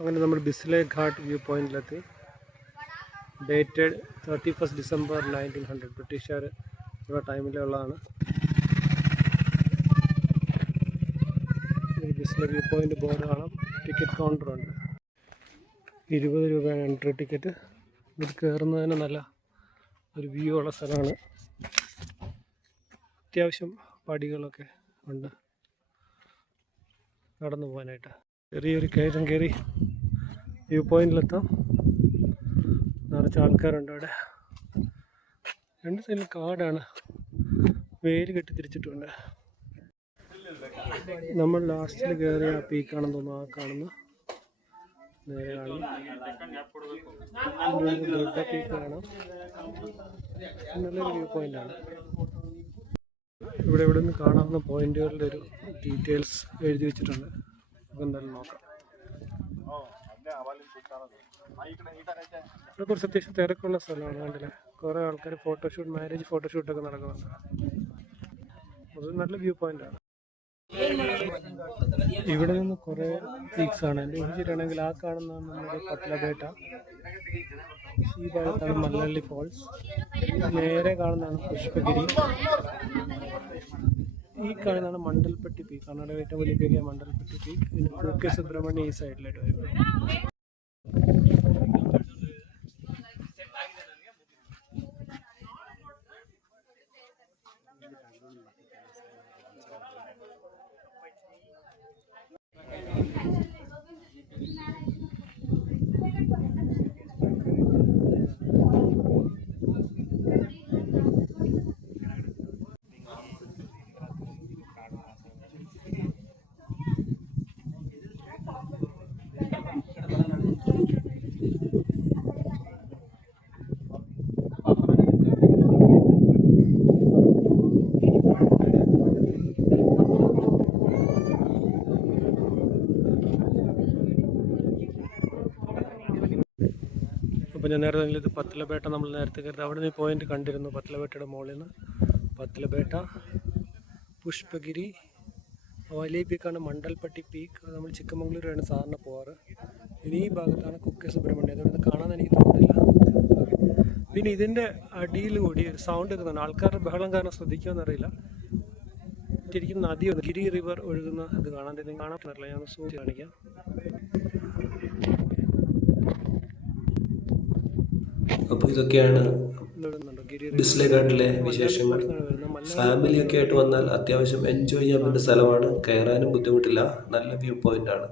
അങ്ങനെ നമ്മൾ Bisle ghat view പോയിന്റിലെത്തി dated thirty first December nineteen hundred ബ്രിട്ടീഷുകാർ ഉള്ള ടൈമിലുള്ളതാണ് ബിസ്ലെ വ്യൂ പോയിന്റ് ബോർഡ് കാണാം ടിക്കറ്റ് കൗണ്ടറുണ്ട് ഇരുപത് രൂപയാണ് എൻട്രി ടിക്കറ്റ് ഇത് കയറുന്നതിന് നല്ല ഒരു വ്യൂ ഉള്ള സ്ഥലമാണ്. അത്യാവശ്യം പടികളൊക്കെ ഉണ്ട്. നടന്നു പോകാനായിട്ട്. ചെറിയൊരു കയറ്റം കയറി വ്യൂ പോയിന്റിലെത്താം. നിറച്ച് ആൾക്കാരുണ്ട് അവിടെ. രണ്ട് സൈഡിൽ കാടാണ്. വേര് കെട്ടി തിരിച്ചിട്ടുണ്ട്. നമ്മൾ ലാസ്റ്റിൽ കയറിയ ആ പീക്കാണെന്ന് തോന്നുന്നു. ആ കാണുന്ന നേരെ കാണുന്നു നല്ലൊരു വ്യൂ പോയിന്റാണ്. ഇവിടെ ഇവിടെ നിന്ന് കാണാവുന്ന പോയിന്റുകളുടെ ഒരു ഡീറ്റെയിൽസ് എഴുതി വെച്ചിട്ടുണ്ട്. നമുക്ക് എന്തായാലും നോക്കാം ഇവിടെ കുറച്ച് അത്യാവശ്യം തിരക്കുള്ള സ്ഥലമാണ് കണ്ടില്ലേ? കുറേ ആൾക്കാർ ഫോട്ടോഷൂട്ട് മാരേജ് ഫോട്ടോഷൂട്ടൊക്കെ നടക്കുന്നുണ്ട്. അത് നല്ല വ്യൂ പോയിന്റ് ആണ്. ഇവിടെ നിന്ന് കുറേ പീക്സ് ആണ്. എന്റെ ഊഹിച്ചിട്ടാണെങ്കിൽ ആ കാണുന്ന നമ്മുടെ ഈ ഭാഗത്താണ് മല്ലള്ളി ഫോൾസ് നേരെ കാണുന്നതാണ് പുഷ്പഗിരി. ഈ കാണുന്നതാണ് മണ്ടൽപ്പെട്ടി പീക്ക്. കർണാടക ഏറ്റവും വലിയ പീക്കായ മണ്ടൽപ്പെട്ടി പീക്ക്. പിന്നെ കെ സുബ്രഹ്മണ്യ ഈ സൈഡിലായിട്ട് വരും ഞാൻ നേരത്തെ ഇത് പത്തലപേട്ട നമ്മൾ നേരത്തെ കരുതി അവിടെ നിന്ന് പോയിന്റ് കണ്ടിരുന്നു പത്തലപേട്ടയുടെ മുകളിൽ നിന്ന്. പത്തലപേട്ട പുഷ്പഗിരി വലിയ പീക്കാണ് മണ്ടൽപ്പട്ടി പീക്ക് നമ്മൾ ചിക്കമംഗ്ലൂരാണ് സാധാരണ പോവാറ്. ഇനി ഈ ഭാഗത്താണ് കുക്കെ സുബ്രഹ്മണ്യം. അതുകൊണ്ട് കാണാൻ എനിക്ക് തോന്നുന്നില്ല. പിന്നെ ഇതിന്റെ അടിയിൽ കൂടി ഒരു സൗണ്ട് കേൾക്കുന്നുണ്ട്. ആൾക്കാരുടെ ബഹളം കാരണം ശ്രദ്ധിക്കുമെന്നറിയില്ല ശരിക്കും നദി ഗിരി റിവർ ഒഴുകുന്ന ഇത് കാണാൻ കാണാൻ പറ്റില്ല ഞാൻ സൂചി കാണിക്കാം. അപ്പോൾ ഇതൊക്കെയാണ് ഡിസ്ലേ ഘാട്ടിലെ വിശേഷങ്ങൾ. ഫാമിലിയൊക്കെ ആയിട്ട് വന്നാൽ അത്യാവശ്യം എൻജോയ് ചെയ്യാൻ പറ്റുന്ന സ്ഥലമാണ്. കയറാനും ബുദ്ധിമുട്ടില്ല. നല്ല വ്യൂ പോയിന്റ് ആണ്.